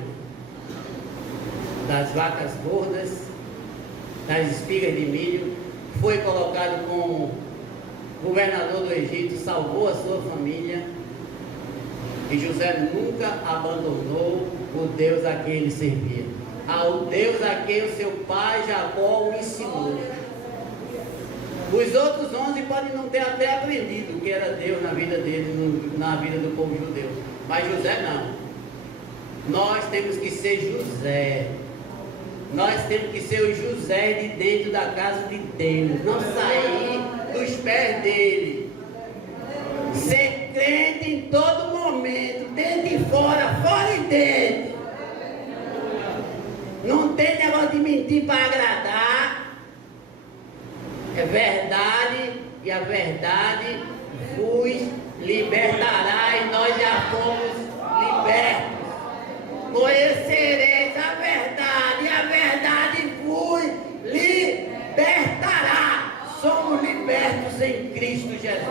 das vacas gordas, das espigas de milho, foi colocado como governador do Egito, salvou a sua família. E José nunca abandonou o Deus a quem ele servia, ao Deus a quem o seu pai Jacó o ensinou. Os outros 11 podem não ter até aprendido o que era Deus na vida dele, na vida do povo judeu, mas José não. Nós temos que ser José. Nós temos que ser o José de dentro da casa de Deus, não sair dos pés dele. Ser crente em todo momento, dentro e fora, fora e dentro. Não tem negócio de mentir para agradar. É verdade, e a verdade vos libertará, e nós já fomos libertos. Conhecereis a verdade, e a verdade vos libertará. Somos libertos em Cristo Jesus.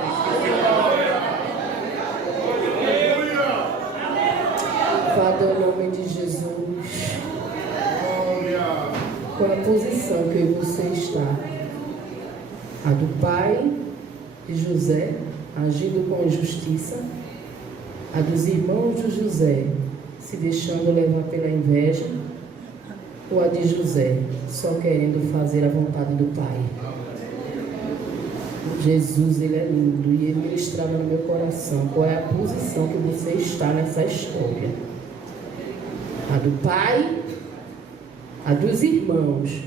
Father, em nome de Jesus, qual a posição que você está? A do pai de José, agindo com justiça, a dos irmãos de José, se deixando levar pela inveja, ou a de José, só querendo fazer a vontade do pai? Jesus, ele é lindo e ele ministrava no meu coração. Qual é a posição que você está nessa história? A do pai, a dos irmãos,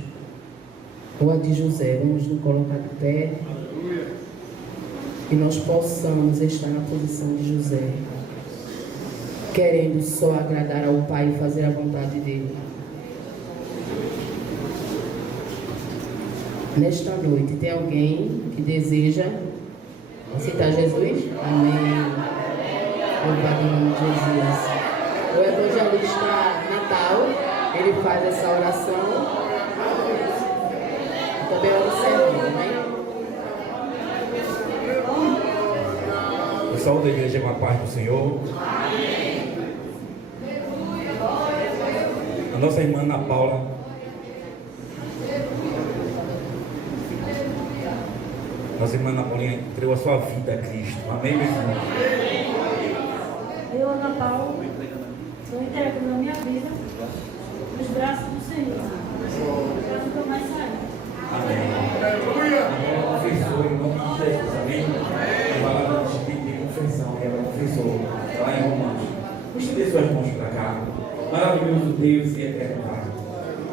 ou a de José? Vamos nos colocar de pé e nós possamos estar na posição de José, querendo só agradar ao pai e fazer a vontade dele. Nesta noite, tem alguém que deseja aceitar Jesus? Amém. Louvado em nome de Jesus. O evangelista Natal, ele faz essa oração. Então também ora servindo, amém? O saúde da igreja com a paz do Senhor. A nossa irmã Ana Paula. Nossa irmã Ana Paulinha entregou a sua vida a Cristo. Amém, meu irmão? Eu, Ana Paula, estou entregando a minha vida nos braços do Senhor. Eu nunca mais sair. Amém. Ela confessou em nome de Jesus. Amém? A palavra de confissão. Ela confessou lá em Romanos. Estende suas mãos para cá. Maravilhoso Deus e eterno Pai.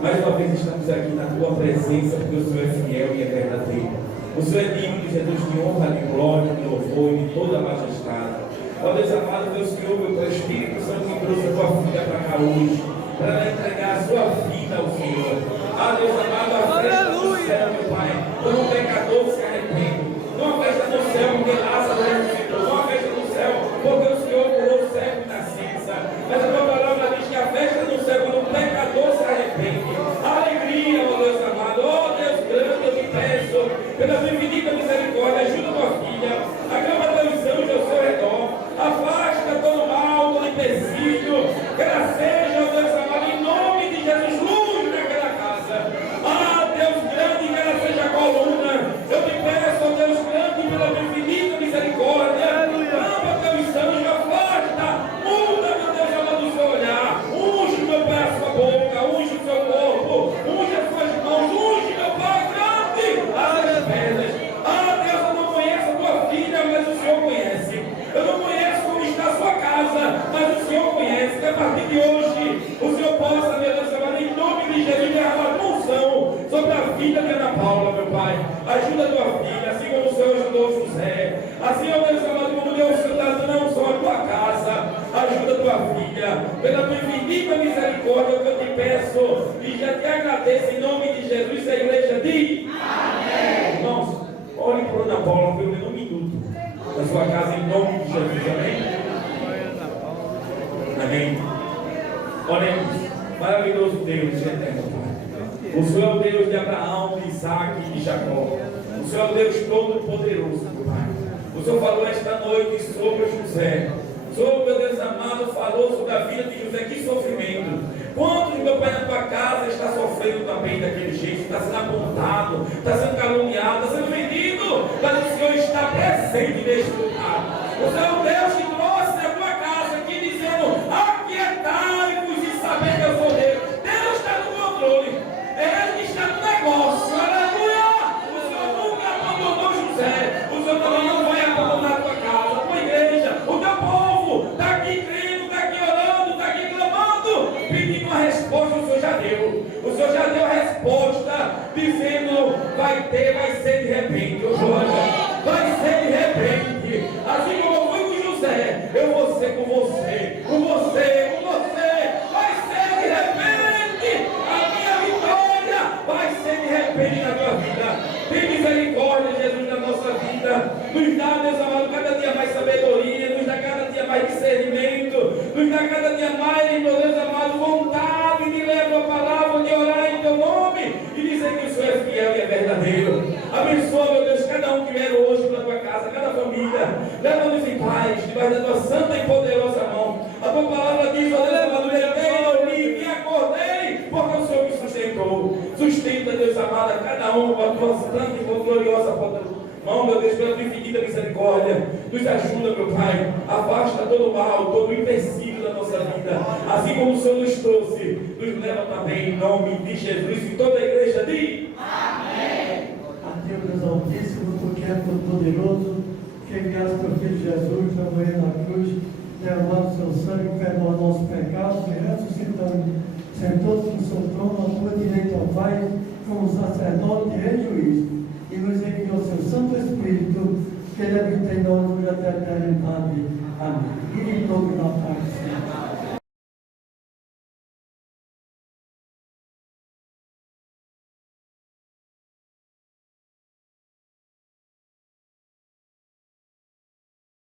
Mais uma vez estamos aqui na tua presença, porque o Senhor é fiel e é verdadeiro. O Senhor é digno de Jesus, de honra, de glória, de louvor e de toda a majestade. Ó Deus amado, meu Senhor, meu Espírito Santo, que trouxe a tua filha para cá hoje, para ela entregar a sua vida ao Senhor. Ah, Deus amado, a festa do céu, meu Pai, quando um pecador se arrepende. Não a festa do céu, porque Lázaro ressuscitou. Não a festa do céu, porque o Senhor curou o cego da cinza. Mas a tua palavra diz que a festa do céu, quando um pecador se arrepende. Alegria, ó Deus amado. Ó Deus grande, eu te peço, pela tua infinita misericórdia, ajuda tua filha. Acaba teus anjos ao seu redor. Afasta todo mal, todo empecilho. Que ela seja, ó Deus amado, em nome de Jesus, luz naquela casa. Ah, Deus grande, que ela seja coluna. Eu te peço, ó Deus grande, pela tua infinita misericórdia. Clama teus anjos, afasta. Muda, meu Deus amado, o seu olhar. Unge, meu Pai, a sua boca. Unge o seu corpo. Unge as suas mãos. Unge, meu Pai, grande. As pedras. Ah, Deus, eu não conheço a tua filha, mas o Senhor conhece. Eu não conheço como está a sua casa, mas o Senhor conhece. Que a partir de hoje, o Senhor possa, meu Deus amado, em nome de Jesus, derramar unção sobre a vida de Ana Paula, meu Pai. Ajuda a tua filha, assim como o Senhor ajudou José. Assim, ó Deus amado, como Deus está dando unção à tua casa. Ajuda a tua filha. Pela tua infinita misericórdia, que eu te peço e já te agradeço em nome de Jesus. A igreja diz: amém. Irmãos, olhem para Ana Paula pelo menos um minuto na sua casa em nome de Jesus. Amém? Amém. Oremos. Maravilhoso Deus e eterno Pai. O Senhor é o Deus de Abraão, de Isaac e de Jacó. O Senhor é o Deus todo-poderoso, meu Pai. O Senhor falou esta noite sobre José. O Senhor, meu Deus amado, falou sobre a vida de José. Que sofrimento. Quantos, meu Pai, na tua casa está sofrendo também daquele jeito? Está sendo apontado, está sendo caluniado, está sendo vendido. Mas o Senhor está presente neste lugar. O Senhor é o Deus que trouxe na tua casa aqui dizendo: aquietai-vos e saber que eu sou Deus. Deus está no controle. Ele está no negócio. Aleluia! O Senhor nunca abandonou José. O Senhor também não vai abandonar a tua casa, a tua igreja, o teu povo. Está aqui crendo, está aqui orando, está aqui clamando, pedindo uma resposta. O Senhor já deu. O Senhor já deu a resposta, dizendo: vai ter, vai ser de repente. Vai ser de repente. Assim como eu fui com José, eu vou ser com você. Com você, com você. Vai ser de repente. A minha vitória vai ser de repente na tua vida. Tem misericórdia, Jesus, na nossa vida. Nos dá, Deus amado, cada dia mais sabedoria. Nos dá cada dia mais discernimento. Nos dá cada dia mais, meu Deus amado, vontade de ler a tua palavra, de orar em teu nome e dizer que o Senhor é fiel e é verdadeiro. Abençoa, meu Deus, cada um que vier hoje para a tua casa, cada família. Leva-nos em paz, debaixo da tua santa e poderosa mão. A tua palavra diz: ó Deus amado, me acordei, porque o Senhor me sustentou. Sustenta, Deus amado, a cada um com a tua santa e gloriosa mão, meu Deus, pela tua infinita misericórdia. Nos ajuda, meu Pai. Afasta todo o mal, todo o empecilho da nossa vida. Assim como o Senhor nos trouxe, nos leva também em nome de Jesus. E toda a igreja diz: amém. A Deus Altíssimo, porque é todo-poderoso, que enviaste teu Filho Jesus para morrer na cruz, derramando seu sangue, perdoa nossos pecados e ressuscitando, sentou-se no seu trono, à tua direita, ao Pai, como sacerdote e rei juiz, e nos enviou seu Santo Espírito, que ele habita em nós hoje até a eternidade. Amém. E em nome da paz.